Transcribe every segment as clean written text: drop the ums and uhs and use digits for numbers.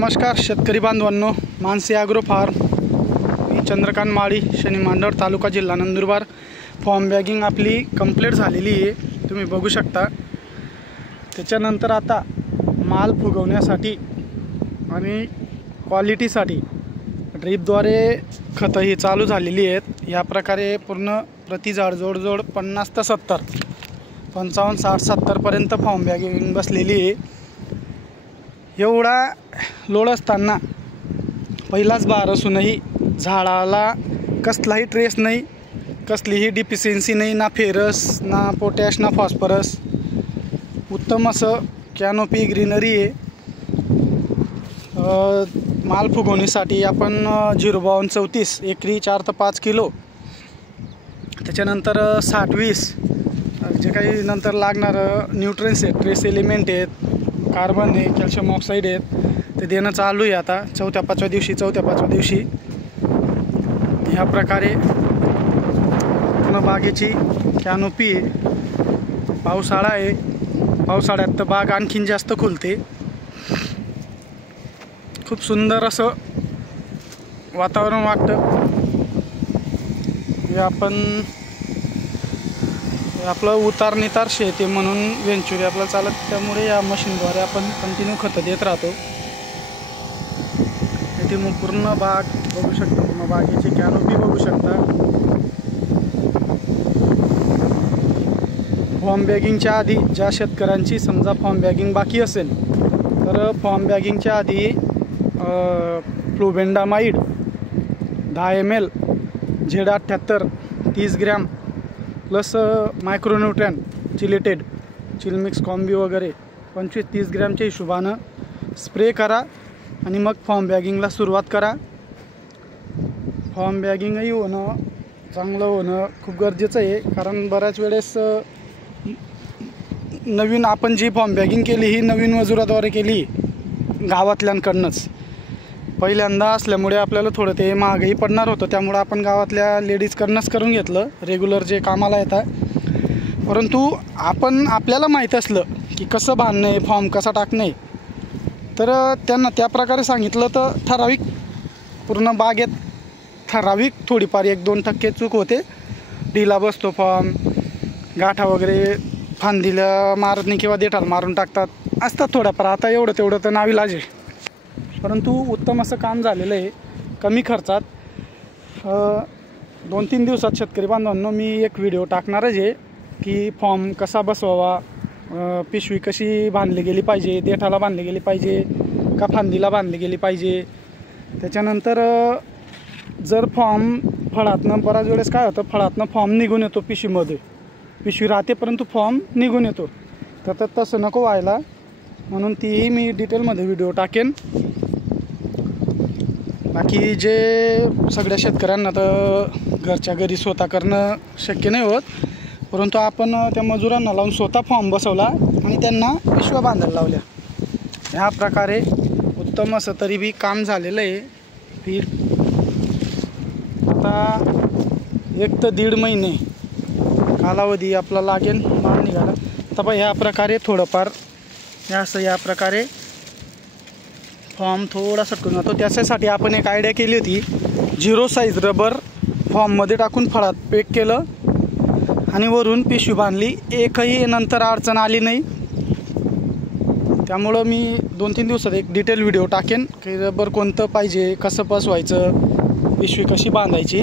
नमस्कार शेतकरी बांधवांनो, मानसी ॲग्रो फार्म, मी चंद्रकांत माळी, शनी मांडर, तालुका जिल्हा नंदुरबार। फॉर्म बॅगिंग आपली कंप्लीट झालेली आहे, तुम्ही बघू शकता। त्याच्यानंतर आता माल फुगवण्यासाठी आणि क्वालिटीसाठी ड्रीपद्वारे खतं ही चालू झालेली आहेत। या प्रकारे पूर्ण प्रति झाड जवळजवळ 50 ते 70, 55, 60, 70 पर्यंत फॉर्म बॅगिंग बसलेली आहे। एवढा लोड असताना पहिलाच बार असूनही झाडाला कसलाही ट्रेस नाही, कसलीही डिफिशियन्सी नाही, ना फेरस, ना पोटॅश, ना फॉस्फरस। उत्तम असं कॅनोपी ग्रीनरी आहे। माल फुगवणीसाठी आपण 05234 एकरी 4 ते 5 किलो, त्याच्यानंतर 60-20 जे काही नंतर लागणारं न्यूट्रियन्स आहेत, ट्रेस एलिमेंट आहेत, कार्बन आहे, कॅल्शियम ऑक्साईड आहेत, ते देणं चालू आहे। आता 4-5व्या दिवशी ह्या प्रकारे पूर्ण बागेची कॅनोपी आहे। पावसाळा आहे, पावसाळ्यात तर बाग आणखीन जास्त खुलते। खूप सुंदर असं वातावरण वाटतं। आपलं उतार शेती म्हणून वेंचुरी आपल्याला चालत, त्यामुळे या मशीनद्वारे आपण कंटिन्यू खतं देत राहतो। इथे मग पूर्ण बाग बघू शकता, पूर्ण बागेची कॅनोपी बघू शकता। फॉर्म बॅगिंगच्या आधी ज्या शेतकऱ्यांची समजा फॉर्म बॅगिंग बाकी असेल, तर फॉर्म बॅगिंगच्या आधी flubendiamide 10 ml, Z78 30 gram plus micronutrient chelated, Chilmix combi वगैरे 25-30 ग्रॅमच्या हिशोबानं स्प्रे करा आणि मग फॉर्म बॅगिंगला सुरुवात करा। फॉर्म बॅगिंगही होणं, चांगलं होणं खूप गरजेचं आहे, कारण बऱ्याच वेळेस नवीन आपण जी फॉर्म बॅगिंग केली ही नवीन मजुराद्वारे केली, गावातल्यांकडनंच पहिल्यांदा असल्यामुळे आपल्याला थोडं ते महागही पडणार होतं। त्यामुळे आपण गावातल्या लेडीजकडनंच करून घेतलं, रेग्युलर जे कामाला येतात। परंतु आपल्याला माहीत असलं की कसं बांधणं आहे, फॉर्म कसा टाकणं आहे, तर त्यांना त्या प्रकारे सांगितलं तर ठराविक पूर्ण बागेत ठराविक थोडीफार 1-2% चूक होते। ढिला बसतो फॉर्म, गाठा वगैरे फांदीला मारत नाही किंवा देठाला मारून टाकतात, असतात थोड्याफार। आता एवढं तेवढं तर नाविलाज आहे, परंतु उत्तम असं काम झालेलं आहे कमी खर्चात। 2-3 दिवसात शेतकरी बांधवांनो मी एक व्हिडिओ टाकणारच आहे की फॉर्म कसा बसवावा, पिशवी कशी बांधली गेली पाहिजे, देठाला बांधली गेली पाहिजे का फांदीला बांधली गेली पाहिजे। त्याच्यानंतर जर फॉर्म फळातनं, बऱ्याच वेळेस काय होतं, फळातनं फॉर्म निघून येतो पिशवीमध्ये, पिशवी राहते परंतु फॉर्म निघून येतो, तर तसं नको व्हायला, म्हणून तीही मी डिटेलमध्ये व्हिडिओ टाकेन। बाकी जे सगळ्या शेतकऱ्यांना तर घरच्या घरी स्वतः करणं शक्य नाही होत, परंतु आपण त्या मजुरांना लावून स्वतः फॉर्म बसवला आणि त्यांना पिशव्या बांधायला लावल्या। ह्या प्रकारे उत्तम असं तरी बी काम झालेलं आहे। आता 1 ते 1.5 महिने कालावधी आपला लागेल माल निघाला। तर बघा ह्या प्रकारे थोडंफार या प्रकारे फॉर्म थोडा सटकून जातो। त्याच्यासाठी आपण एक आयडिया केली होती, 0 साईज रबर फॉर्ममध्ये टाकून फळात पॅक केलं आणि वरून पिशवी बांधली, एकही नंतर अडचण आली नाही। त्यामुळं मी 2-3 दिवसात एक डिटेल व्हिडिओ टाकेन की रबर कोणतं पाहिजे, कसं बसवायचं, पिशवी कशी बांधायची।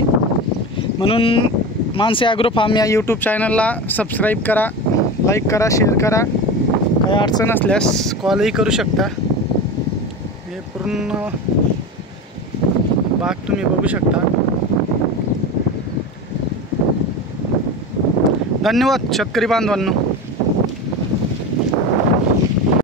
म्हणून मानसी ॲग्रो फार्म या यूट्यूब चॅनलला सबस्क्राईब करा, लाईक करा, शेअर करा। काही अडचण असल्यास कॉलही करू शकता। हे पूर्ण बाग तुम्ही बघू शकता। धन्यवाद शेतकरी बांधवांनो।